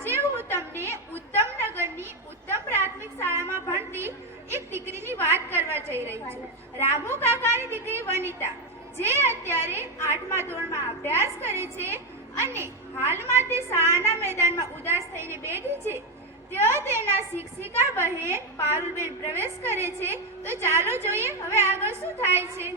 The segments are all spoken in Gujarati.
આજે હું તમને ઉત્તમનગરની ઉત્તમ પ્રાથમિક શાળામાં ભણતી એક દીકરીની વાત કરવા જઈ રહી છું. રામુ કાકાની દીકરી વનિતા, જે અત્યારે 8મા ધોરણમાં અભ્યાસ કરે છે અને હાલમાં તે શાળાના મેદાનમાં ઉદાસ થઈને બેઠી છે. ત્યાં તેના શિક્ષિકા બહેન પારુલબેન પ્રવેશ કરે છે. તો ચાલો જોઈએ હવે આગળ શું થાય છે.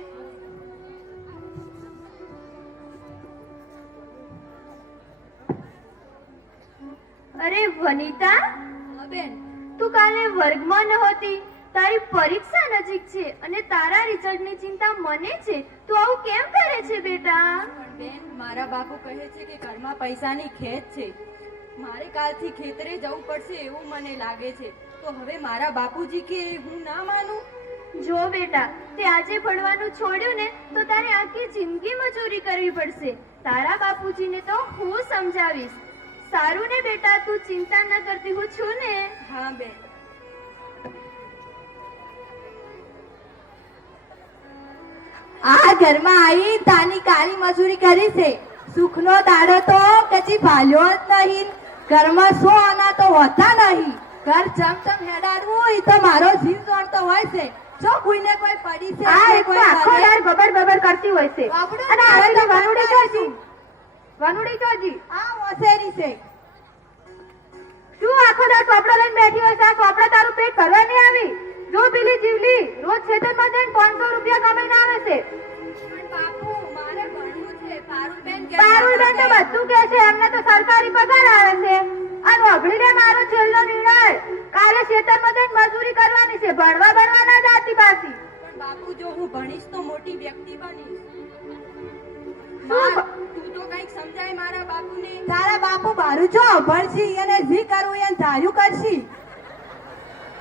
અરે વનિતા, બેન, તું કાલે વર્ગમાં નહોતી. તારી પરીક્ષા નજીક છે અને તારા રિઝલ્ટની ચિંતા મને છે. તું આવું કેમ કરે છે બેટા? પણ બેન, મારા બાપુ કહે છે કે ઘરમાં પૈસાની ખેંચ છે. મારે કાલથી ખેતરે જવું પડશે એવું મને લાગે છે. તો હવે મારા બાપુજી કે હું ના માનું? જો બેટા, તે આજે ભણવાનું છોડ્યું ને તો તારે આખી જિંદગી મજૂરી કરવી પડશે. તારા બાપુજીને તો હું સમજાવીશ. સારું ને બેટા, તું ચિંતા ન કરતી, હું છું ને. હા બેન. આ ઘરમાં આવી તાની કાળી મજૂરી કરી છે. સુખનો દાડો તો કદી ભાલ્યો જ નહીં. ઘરમાં સો આના તો હોતા નહીં. ઘર ચમચમ હેડાડવું એ તો મારો જીવ જાણતો હોય છે. જો કોઈને કોઈ પડી છે, આ એક તો આખો દાર બબર બબર કરતી હોય છે. અને હવે તો વનુડી ચોજી, વનુડી ચોજી આ ઓસેરી છે. શું આખો દાર ચોપડા લઈને બેઠી હોય છે? આ ચોપડા તારું પેટ ભરવા નહીં આવી? જો પેલી જીવલી રોજ ખેતરમાં જઈને 500 રૂપિયા કમાઈને આવે છે. પણ બાપુ, મારે ભણવું છે. પારુલબેન કે પારુલબેન તો બધું કહે છે, એમને તો સરકારી પગાર આવે છે. અને ઓગળીને મારો છેલ્લો નિર્ણય, કાલે ખેતરમાં જઈને મજૂરી કરવાની છે, ભણવા ના જાતી પાછી. પણ બાપુ, જો હું ભણીશ તો મોટી વ્યક્તિ બનીશ. શું? તું તો કંઈક સમજાય મારા બાપુને. તારા બાપુ બારું જો ભણશી અને જી કરવું એને ધાર્યું કરશી.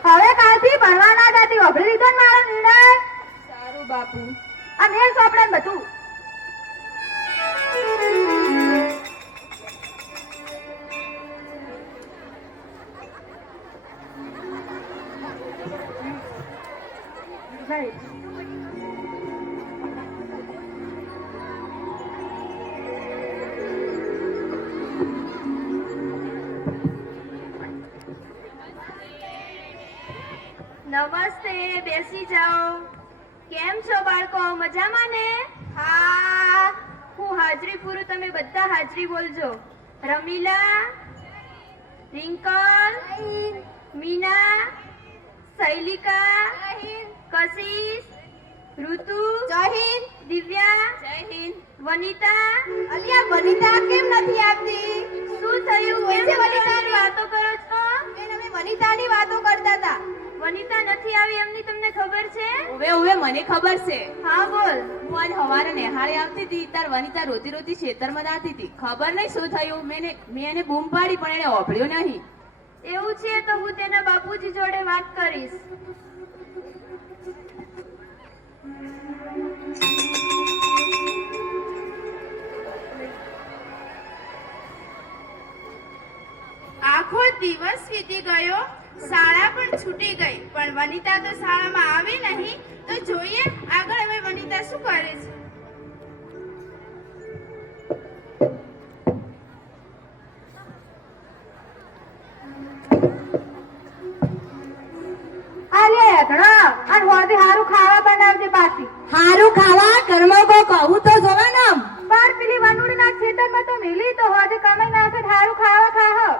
હવે કાલથી ભણવા ના જાતી. ઓગળી લીધો ને મારો નિર્ણય. સારું બાપુ. આ મેલ ચોપડા ને બધું. નમસ્તે, બેસી જાઓ. કેમ છો બાળકો, મજામાં ને? હા, હું હાજરી પૂરું, તમે બધા હાજરી બોલજો. રમીલા, રિંકલ, મીના, શૈલિકા, કશિશ, ઋતુ, જય હિન્દ. દિવ્યા, જય હિન્દ. વનિતા. અલ્યા વનિતા કેમ નથી આવતી? શું થયું? શું કેમ છે વનિતાની? વાતો કરો છો? બેન, અમે વનિતાની વાતો કરતા હતા. વનિતા નથી આવી એમની તમને ખબર છે? ઓવે મને ખબર છે. હા બોલ. હું આજ હવારે નિહાળે આવતી હતી, તાર વનિતા રોતી રોતી ખેતરમાં જાતી હતી. ખબર નહીં શું થયું, મેં એને બૂમ પાડી પણ એને ઓભળ્યો નહીં. એવું છે તો હું તેના બાપુજી જોડે વાત કરીશ. આખો દિવસ વીતી ગયો, શાળા પણ છૂટી ગઈ, પણ વનિતા તો શાળામાં આવી નહીં. તો જોઈએ આગળ હવે વનિતા શું કરે છે. આલે ઘણો અને હોદી હારું ખાવા બનાવજે પાછી. હારું ખાવા ઘરમાં કો કહું તો જોવે ને. પણ પેલી વનુડીના ખેતરમાં તો મિલી તો હોદી કમાઈ નાખે, હારું ખાવા ખાહ.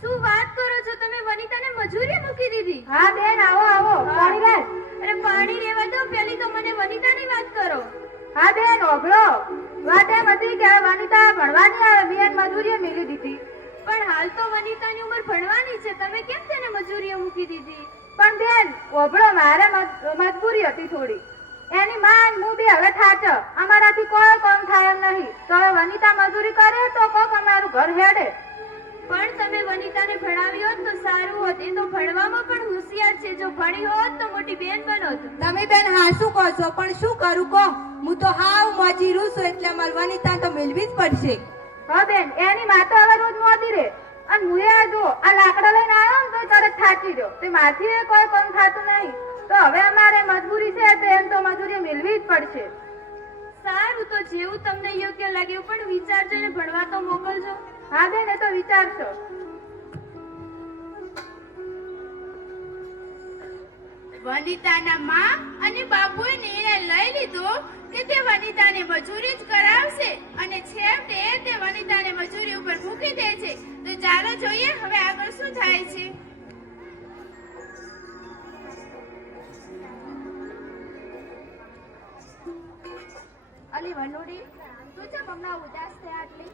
શું વાત કરો છો તમે? વનિતાને મજૂરી મૂકી દીધી? હા બેન, આવો આવો, પાણી લે. અરે પાણી લેવા દો, પેલી તો મને વનિતાની વાત કરો. હા બેન, ઓગળો. વાત એમ હતી કે વનિતા ભણવાની આવે, બેન મજૂરીએ મિલી દીધી. પણ હાલ તો વનિતાની ઉંમર ભણવાની છે, તમે કેમ તેને મજૂરીએ મૂકી દીધી? પણ બેન ઓગળો, મારે મજબૂરી હતી થોડી. એની માં હું બી હવે થાચ, અમારાથી કોઈ કામ થાય એમ નહીં. તો હવે વનિતા મજૂરી કરે તો કોક અમારું ઘર હેડે. પણ તમે વનિતાને ભણાવી હોત તો સારું હોત. એ તો ભણવામાં પણ હોશિયાર છે. જો ભણી હોત તો મોટી બેન બનોત. તમે બેન હાસું કહો છો, પણ શું કરું કહો? હું તો હાવ મજીરું છું, એટલે મારી વનિતા તો મિલવી જ પડશે. હા બેન, એની માં તો હવે રોજ મોતી રે. અને હું આ જો આ લાકડા લઈને આવ્યો ને તો તરત થાચી ગયો. તે માથી કોઈ કામ થતું નહીં. તો હવે અમારે મજબૂરી છે, તો એમ તો મજૂરી મિલવી જ પડશે. સારું, તો જેવું તમને યોગ્ય લાગે પણ વિચારજો ને ભણવા તો મોકલજો. હા બેન એ તો વિચારશો. વનિતાના માં અને બાપુએ નિર્ણય લઈ લીધો કે તે વનિતાને મજૂરી જ કરાવશે અને છેવટે તે વનિતાને મજૂરી ઉપર મૂકી દે છે. તો ચાલો જોઈએ હવે આગળ શું થાય છે. અલી વનુડી તું ચમ હમણાં ઉદાસ થયા આટલી?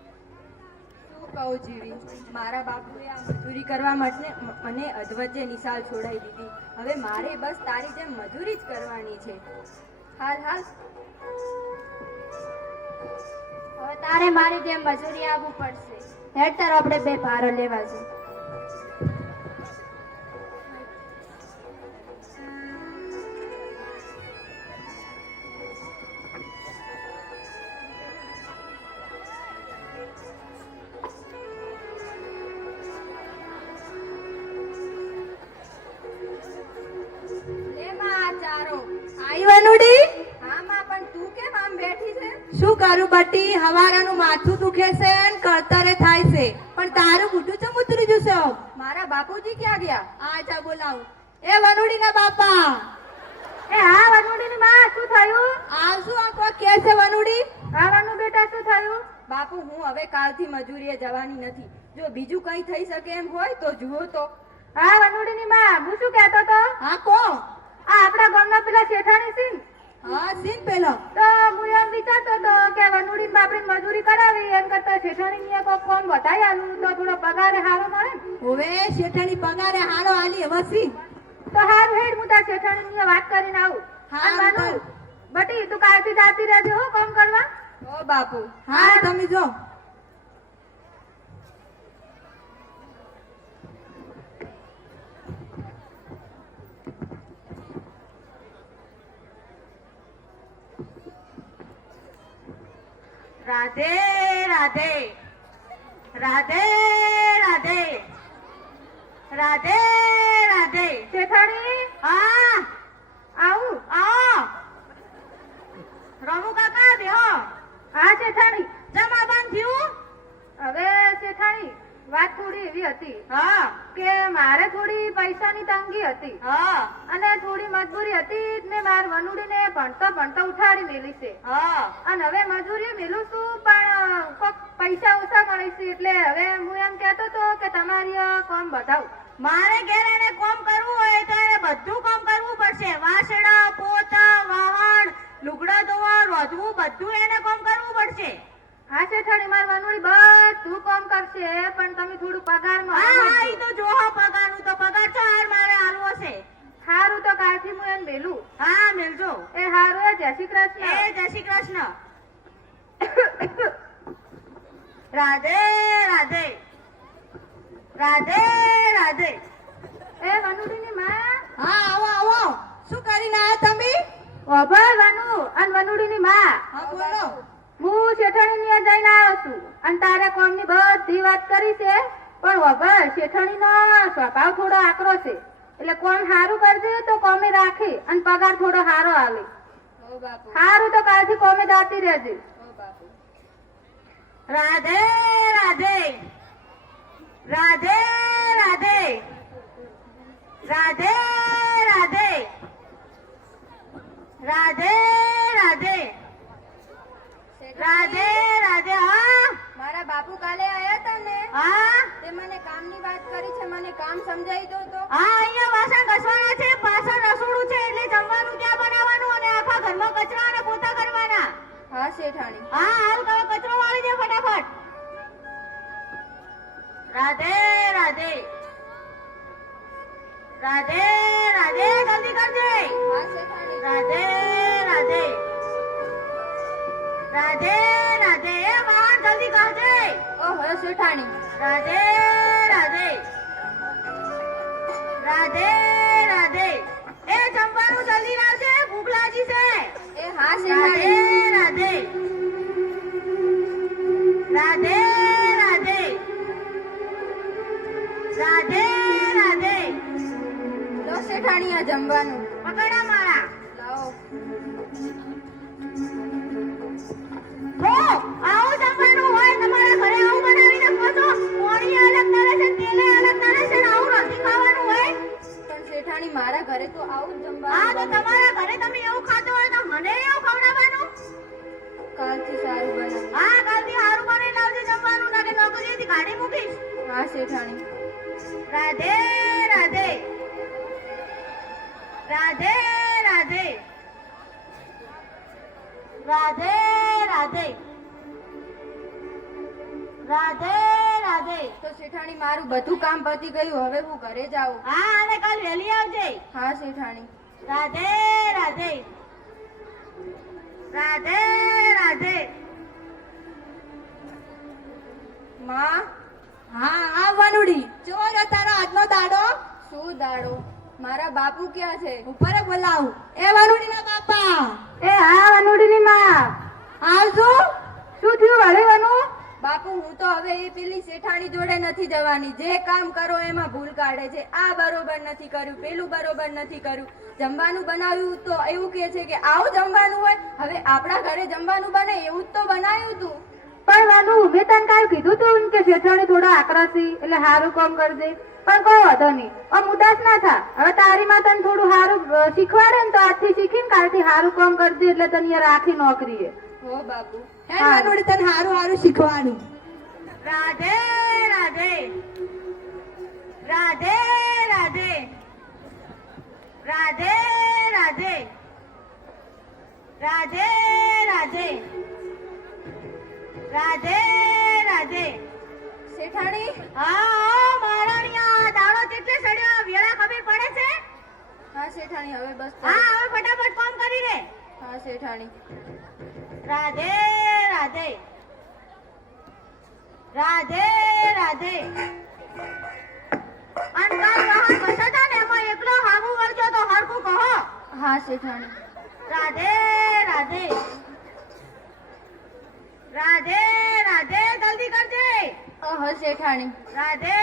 શું કહું જીવી, મારા બાપુએ આ મજૂરી કરવા માટે મને અધવચ્ચે નિશાળ છોડાઈ દીધી. હવે મારે બસ તારી જેમ મજૂરી જ કરવાની છે. હાલ હાલ હવે તારે મારી જેમ મજૂરી આવવું પડશે. હેડ તારો આપણે બે ભારો લેવા છે. લે માં આ ચારો. આઈ વનુડી, હા માં, પણ તું કેમ આમ બેઠી છે? શું કરું બટી? હવારાનું માથું દુખે છે ને કરતરે થાય છે, પણ તારું મોઢું ચમ ઉતરી જશે? મારા બાપુજી ક્યાં ગયા? આ જા બોલાવું. એ વનુડીના બાપા, એ હા વનુડીની માં, શું થયું? આવશું આ કોઈ કે છે વનુડી? આવવાનું બેટા, શું થયું? બાપુ, હું હવે કાલથી મજૂરીએ જવાની નથી. જો બીજું કંઈ થઈ શકે એમ હોય તો જુઓ તો. હા વનુડીની માં, હું શું કહેતો તો? હા કો? આ આપણા ગામના પેલા શેઠાણી સિંહ, હા સીન પેલો. તો હું એમ વિચારતો તો કે વનુડીમાં આપણે મજૂરી કરાવી એમ કરતા શેઠાણીને કોઈ કોમ વધારી આલું તો થોડો પગાર સારો મળે ને. હવે શેઠાણી પગારે હારો આલી હવે સીન. તો હારું હેડ, હું તાર શેઠાણીને વાત કરીને આવું. હારું, અને બાનુ, બટી તું કાલથી જાતી રહેજો હો કામ કરવા. ઓ બાપુ, હા તમે જો. રાધે રાધે રાધે રાધે રાધે રાધે. શેઠાણી હા આવું. આવો. રમુ કાકા બેહો. હા શેઠાણી. જમા બંધ થયું? હવે શેઠાણી વાત થોડી એવી હતી હા કે મારે થોડી પૈસાની તંગી હતી હા અને થોડી મજબૂરી હતી જ મેં માર વનુડીને ભણતા ઉઠાડી મેલી છે. હા. અને હવે મજૂરી મેલું છું પણ કોક પૈસા ઓછા મળે છે એટલે હવે હું એમ કહેતો તો કે તમારી આ કામ બતાવું. મારે ઘેર એને કોમ કરવું હોય તો એને બધું કામ કરવું પડશે. વાસણા, પોતા, વાહણ, લુગડા ધોવા, રોધવું બધું એને કામ કરવું પડશે. હા શેઠાણી, માર વનુડી બધું કામ કરશે પણ તમે થોડું પગારમાં હા હા, ઈ તો જોહો પગારનું તો પગાર તો હાર મારે આલવો છે. સારું તો કાલથી હું એને મેલું. હા મેલજો. એ હારું, એ જય શ્રી કૃષ્ણ. એ જય શ્રી કૃષ્ણ. રાધે રાધે રાધે રાધે. એ વનુડીની માં, હા આવો આવો. શું કરીને આયા તમે? ઓભળ વનુ અને વનુડીની માં, હા બોલો. હું શેઠાણીને જઈને આવ્યો છું અને તારે કોમની બધી વાત કરી છે પણ ઓભળ શેઠાણીનો સ્વભાવ થોડો આકરો છે એટલે કોમ સારું કરજે તો કોમે રાખી અને પગાર થોડો સારો આલે. ઓ બાપુ, સારું તો કાલથી કોમે જાતી રહેજે. ઓ બાપુ. રાધે રાધે રાધે રાધે રાધે રાધે રાધે રાધે રાધે રાધે. હા મારા બાપુ કાલે આયા હતા ને, હા તે મને કામની વાત કરી છે. મને કામ સમજાઈ દો તો. હા, અહીંયા વાસણ ઘસવાના છે, પાછળ રસોડું છે એટલે જમવાનું ત્યાં બનાવવાનું અને આખા ઘરમાં કચરા અને પોતા કરવાના. હા શેઠાણી. હા હાલ તમે કચરો વાળી દે ફટાફટ. રાધે રાધે રાધે રાધે. જલ્દી કરજે. હા શેઠાણી. રાધે રાધે રાધે રાધે. એ વાહન જલ્દી કરજે. ઓહો શેઠાણી. રાધે રાધે રાધે રાધે. એ જમવાનું જલ્દી લાવજે, ભૂખ લાગી છે. એ હા રાધે શેઠાણી. રાધે રાધે રાધે રાધે રાધે. લો શેઠાણી આ જમવાનું. પકડા મારા. લાવો. આવું જમવાનું હોય તમારા ઘરે આવું બનાવીને પહોંચો. આવું જ હા તો જમવાનું તમારા ઘરે તમે એવું ખાતું હોય તો મને એવું ખવડાવવાનું. કાલથી સારું બનાવીશ. હા કાલથી સારું બનાવી લાવજે જમવાનું, ના કે નોકરીએથી કાઢી મૂકીશ. હા શેઠાણી. રાધે રાધે રાધે રાધે રાધે રાધે રાધે રાધે. તો શેઠાણી મારું બધું કામ પતી ગયું, હવે હું ઘરે જાઉં. હા અને કાલ વહેલી આવજે. હા શેઠાણી. રાધે રાધે રાધે રાધે. માં, હા આ વનુડી જો રે તારો આજનો દાડો. શું દાડો? મારા બાપુ ક્યાં છે? ઉપર બોલાવ. એ વનુડીના બાપા. એ હા વનુડીની માં. આવજો. શું થયું વળી વનુ? બાપુ હું તો હવે એ પેલી શેઠાણી જોડે નથી જવાની. જે કામ કરો એમાં ભૂલ કાઢે છે. આ બરોબર નથી કર્યું, પેલું બરોબર નથી કર્યું. જમવાનું બનાવ્યું તો એવું કહે છે કે આવું જમવાનું હોય. હવે આપણા ઘરે જમવાનું બને એવું જ તો બનાવ્યું તું. પણ વાનું મેં તને કાંઈ કીધું તું કે શેઠાણી થોડા આકરાસી એટલે સારું કામ કરજે, પણ કોઈ વાંધો નહીં. આમ ઉદાસ ના થા. હવે તારી માં તને થોડું સારું શીખવાડે ને તો આજથી શીખીને કાલથી સારું કામ કરજે એટલે તને યાર રાખી નોકરીએ. હો બાપુ. હે વનુડી તને હારું હારું શીખવાનું. રાધે રાધે રાધે રાધે રાધે રાધે રાધે રાધે રાધે રાધે. શેઠાણી, હા મહારાણીયા દાડો કેટલે સડ્યો વેળા ખબર પડે છે? હા શેઠાણી હવે બસ. હા હવે ફટાફટ કામ કરી લે. હા શેઠાણી. રાધે રાધે રાધે રાધે. અને કાલ વાહન બસાતા ને એમાં એકલો હામું વળજો તો હરખું કહો. હા શેઠાણી. રાધે રાધે રાધે રાધે. જલ્દી કરજે. ઓહો શેઠાણી. રાધે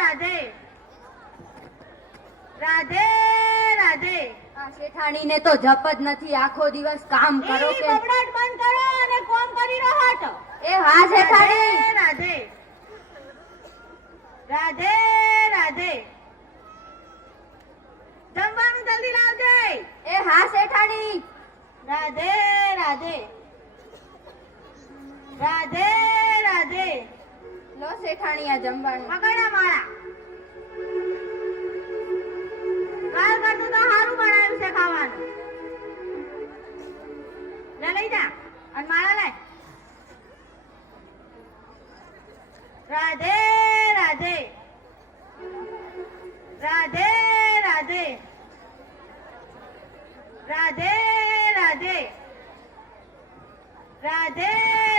રાધે રાધે રાધે. આ શેઠાણીને તો જપ જ નથી. આખો દિવસ કામ કરો ઈ કે. બબડાટ બંધ કરો અને કામ કરી રહો છો. એ હા શેઠાણી. રાધે રાધે રાધે. જમવાનું જલ્દી લાવજે. એ હા શેઠાણી. રાધે રાધે રાધે રાધે. લો શેઠાણી આ જમવાનું. મગડા માળા કાલ કરતું તો સારું બનાવ્યું છે ખાવાનું. લે લઈ જા અને માળા લે. રાધે રાધે રાધે રાધે રાધે રાધે રાધે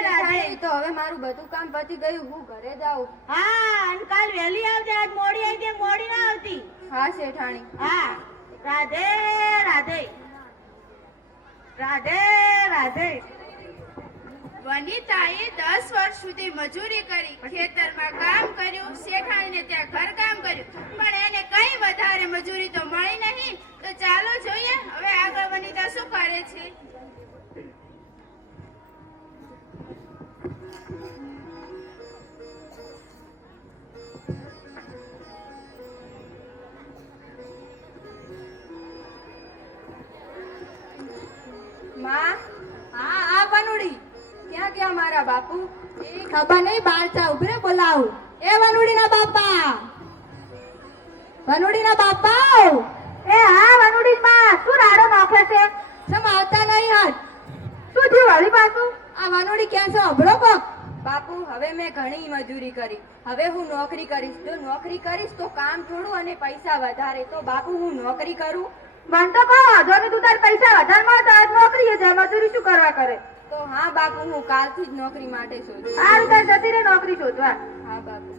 રાધે. શેઠાણી, તો હવે મારું બધું કામ પતી ગયું, હું ઘરે જાઉં. હા અને કાલ વહેલી આવજે. આજ મોડી આવી છે, મોડી ના આવતી. હા શેઠાણી. હા રાધે રાધે રાધે રાધે. વનિતાએ 10 વર્ષ સુધી મજૂરી કરી, ખેતરમાં કામ કર્યું, શેઠાણીને ત્યાં ઘરકામ કર્યું, પણ એને કઈ વધારે મજૂરી તો મળી નહીં. તો ચાલો જોઈએ હવે આગળ વનિતા શું કરે છે. માં, હા આ વનુડી. ક્યાં ગયા મારા બાપુ? એ ખબર નહીં બાર ચા ઉભરે બોલાવ. એ વનુડીના બાપા. વનુડીના બાપા. એ હા વનુડી માં શું રાડો નોખે છે? સમ આવતા નહીં હાથ. શું થયું વળી પાછું? આ વનુડી ક્યાં છે અભરો કોક? બાપુ હવે મેં ઘણી મજૂરી કરી, હવે હું નોકરી કરીશ. જો નોકરી કરીશ તો કામ થોડું અને પૈસા વધારે. તો બાપુ હું નોકરી કરું? મન તો કહો વાંધો નહીં, તું તાર પૈસા વધારે મળે તો આજ નોકરીએ જાય, મજૂરી શું કરવા કરે? તો હા બાપુ, હું કાલથી જ નોકરી માટે શોધું. સારું તાર જતી રહે નોકરી શોધવા. હા બાપુ.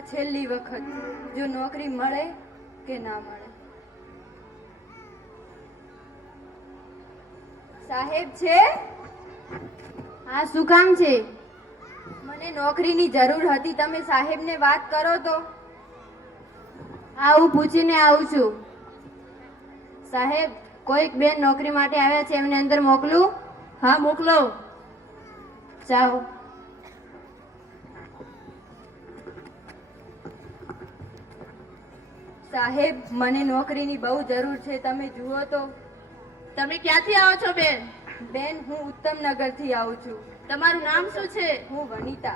આ છેલ્લી વખત, જો નોકરી મળે કે ના મળે. સાહેબ છે? હા, શું કામ છે? મને નોકરીની જરૂર હતી, તમે સાહેબને વાત કરો તો. હા, હું પૂછીને આવું છું. સાહેબ, કોઈક બેન નોકરી માટે આવ્યા છે, એમને અંદર મોકલું? હા, મોકલો. જાઓ. સાહેબ, મને નોકરીની બહુ જરૂર છે, તમે જુઓ તો. તમે ક્યાંથી આવો છો બેન? બેન, હું ઉત્તમનગરથી આવું છું. તમારું નામ શું છે? હું વનિતા.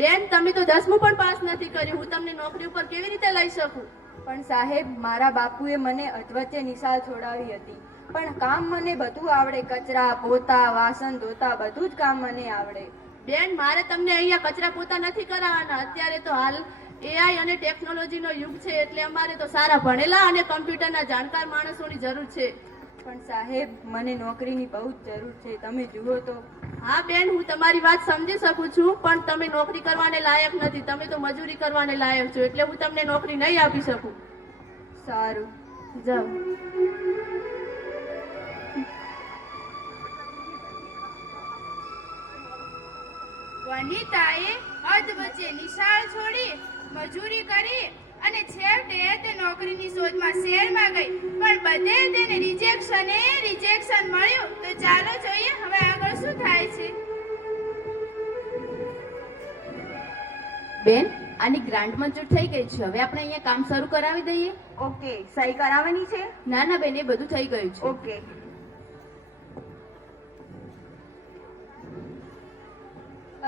બેન, તમે તો 10મું પણ પાસ નથી કર્યું, હું તમને નોકરી ઉપર કેવી રીતે લઈ શકું? પણ સાહેબ, મારા બાપુએ મને અધવચ્ચે નિશાળ છોડાવી હતી, પણ કામ મને બધું આવડે. કચરા પોતા, વાસણ ધોતા, બધું જ કામ મને આવડે. બેન, મારે તમને અહીંયા કચરા પોતા નથી કરાવવાના. અત્યારે તો હાલ AI અને ટેકનોલોજીનો યુગ છે, એટલે અમારે તો સારા ભણેલા અને કમ્પ્યુટરના જાણકાર માણસોની જરૂર છે. પણ સાહેબ, મને નોકરીની બહુ જ જરૂર છે, તમે જુઓ તો. હા બેન, હું તમારી વાત સમજી શકું છું, પણ તમે નોકરી કરવાને લાયક નથી. તમે તો મજૂરી કરવાને લાયક છો, એટલે હું તમને નોકરી નહીં આપી શકું. સારું, જાઓ. વનિતાએ અધવચ્ચે નિશાળ છોડી મજૂરી કરી અને છેવટે તે નોકરીની શોધમાં શહેરમાં ગઈ, પણ બધે તેને રિજેક્શન મળ્યું. તો ચાલો જોઈએ હવે આગળ શું થાય છે. બેન, આની ગ્રાન્ટ મંજૂર થઈ ગઈ છે, હવે આપણે અહીંયા કામ શરૂ કરાવી દઈએ. ઓકે, સહી કરાવવાની છે? ના ના બેન, એ બધું થઈ ગયું છે. ઓકે.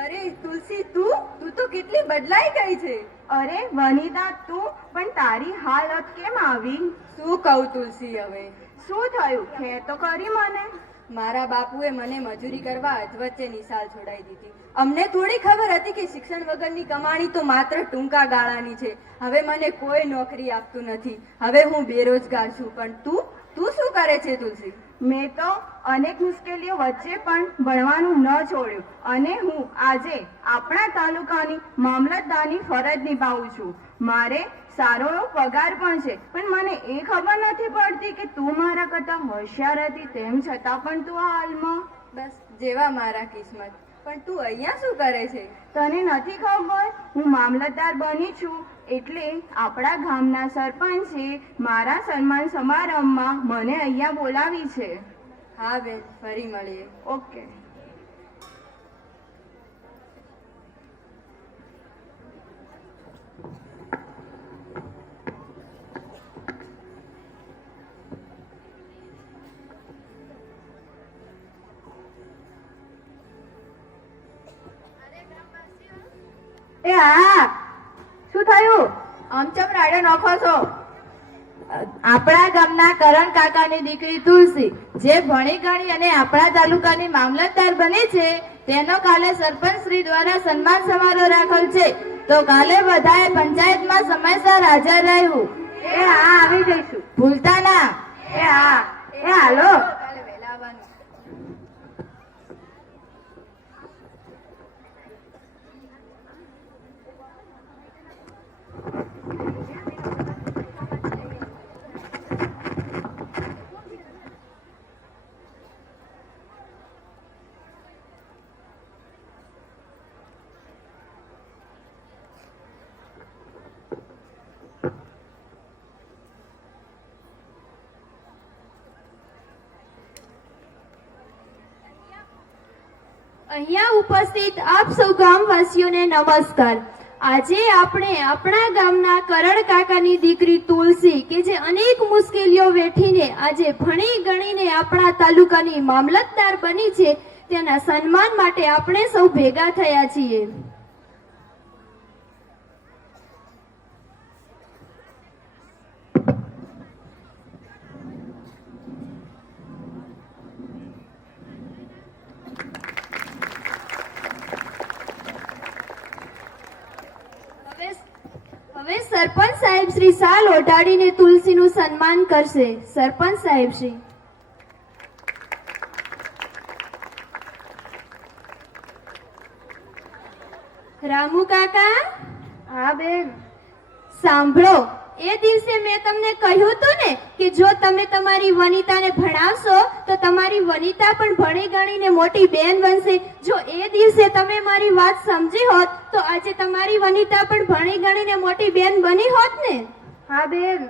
અરે તુલસી, તું તો કેટલી બદલાઈ ગઈ છે. અરે વનિતા, તું પણ તારી હાલત કેમ આવી? શું કહું તુલસી હવે? શું થયું? ખે તો કરી મને. મારા બાપુએ મને મજૂરી કરવા અધવચ્ચે નિશાળ છોડાવી દીધી. અમને થોડી ખબર હતી કે શિક્ષણ વગરની કમાણી તો માત્ર ટૂંકા ગાળાની છે. હવે મને કોઈ નોકરી આપતું નથી. હવે હું બેરોજગાર છું. પણ તું શું કરે છે તુલસી? મેં તો અનેક મુશ્કેલીઓ વચ્ચે પણ ભણવાનું ન છોડ્યું અને હું આજે આપણા તાલુકાની મામલતદારની ફરજ નિભાવું છું. મારે સારો એવો પગાર પણ છે, પણ મને એ ખબર નથી પડતી કે તું મારા કરતા હોશિયાર હતી, તેમ છતાં પણ તું આ હાલમાં. બસ જેવા મારા કિસ્મત. પણ તું અહીંયા શું કરે છે? તને નથી ખબર? હું મામલતદાર બની છું, એટલે આપણા ગામના સરપંચે મારા સન્માન સમારંભમાં મને અહીંયા બોલાવી છે. હા બેન, ફરી મળીએ. ઓકે. એ હા, શું થયું? આમ ચમ રાડે નોખો છો? આપણા ગામના કરણ કાકાની દીકરી તુલસી, જે ભણી ગણી અને આપણા તાલુકાની મામલતદાર બની છે, તેનો કાલે સરપંચ શ્રી દ્વારા સન્માન સમારોહ રાખેલ છે. તો કાલે બધાએ પંચાયતમાં સમયસર હાજર રહેવું. એ હા, આવી જઈશું. ભૂલતા ના. એ હા, એ હાલો. કાલે વહેલા આવવાનું. અહીંયા ઉપસ્થિત આપ સૌ ગામવાસીઓને નમસ્કાર. આજે આપણે આપણા ગામના કરણ કાકાની દીકરી તુલસી, કે જે અનેક મુશ્કેલીઓ વેઠીને આજે ભણી ગણીને આપણા તાલુકાની મામલતદાર બની છે, તેના સન્માન માટે આપણે સૌ ભેગા થયા છીએ. હવે સરપંચ સાહેબ શ્રી શાલ ઓઢાડીને તુલસીનું સન્માન કરશે. સરપંચ સાહેબ શ્રી. રામુ કાકા, હા બેન. સાંભળો, એ દિવસે મેં તમને કહ્યું હતું ને કે જો તમે તમારી વનિતાને ભણાવશો તો તમારી વનિતા પણ ભણી ગણીને મોટી બેન બનશે. જો એ દિવસે તમે મારી વાત સમજી હોત તો આજે તમારી વનિતા પણ ભણી ગણીને મોટી બેન બની હોત ને. હા બેન,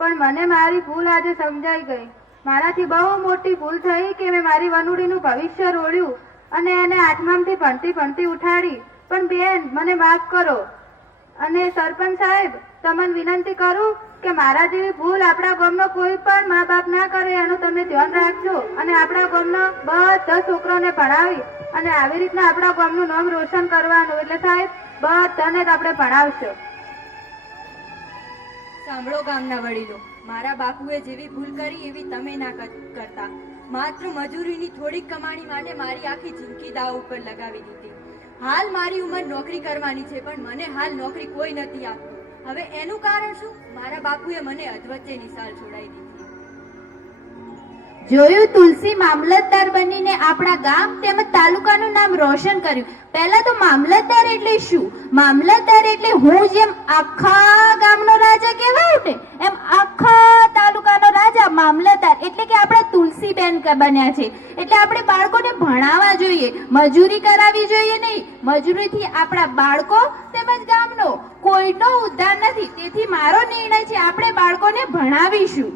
પણ મને મારી ભૂલ આજે સમજાઈ ગઈ. મારાથી બહુ મોટી ભૂલ થઈ કે મેં મારી વનુડીનું ભવિષ્ય રોળ્યું અને એને આઠમામાંથી ભણતી ભણતી ઉઠાડી. પણ બેન, મને માફ કરો. અને સરપંચ સાહેબ, તમને વિનંતી કરું કે મારા જેવી ભૂલ આપણા ગામનો કોઈ પણ મા બાપ ના કરે એનું તમે ધ્યાન રાખજો અને આપણા ગામના બધા છોકરાઓને ભણાવી અને આવી રીતના આપણા ગામનું નામ રોશન કરવાનું. એટલે સાહેબ, બધાને જ આપણે ભણાવશો. સાંભળો ગામના વડીલો, મારા બાપુએ જેવી ભૂલ કરી એવી તમે ના કરતા. માત્ર મજૂરીની થોડીક કમાણી માટે મારી આખી જિંદગી દાવ ઉપર લગાવી દીધી. હાલ મારી ઉંમર નોકરી કરવાની છે પણ મને હાલ નોકરી કોઈ નથી આપતું. હવે એનું કારણ શું? મારા બાપુએ મને અધવચ્ચે નિશાળ છોડાવી દીધી. જોયું, તુલસી મામલતદાર બનીને આપણા ગામ તેમજ તાલુકાનું નામ રોશન કર્યું. પહેલા તો મામલતદાર એટલે શું? મામલતદાર એટલે હું જેમ આખા ગામનો રાજા કહેવાઉં ને એમ આખા તાલુકાનો રાજા મામલતદાર. એટલે કે આપણા તુલસીબેન બન્યા છે. એટલે આપણે બાળકોને ભણાવવા જોઈએ, મજૂરી કરાવવી જોઈએ નહીં. મજૂરીથી આપણા બાળકો તેમજ ગામનો કોઈનો ઉદ્ધાર નથી. તેથી મારો નિર્ણય છે આપણે બાળકોને ભણાવીશું.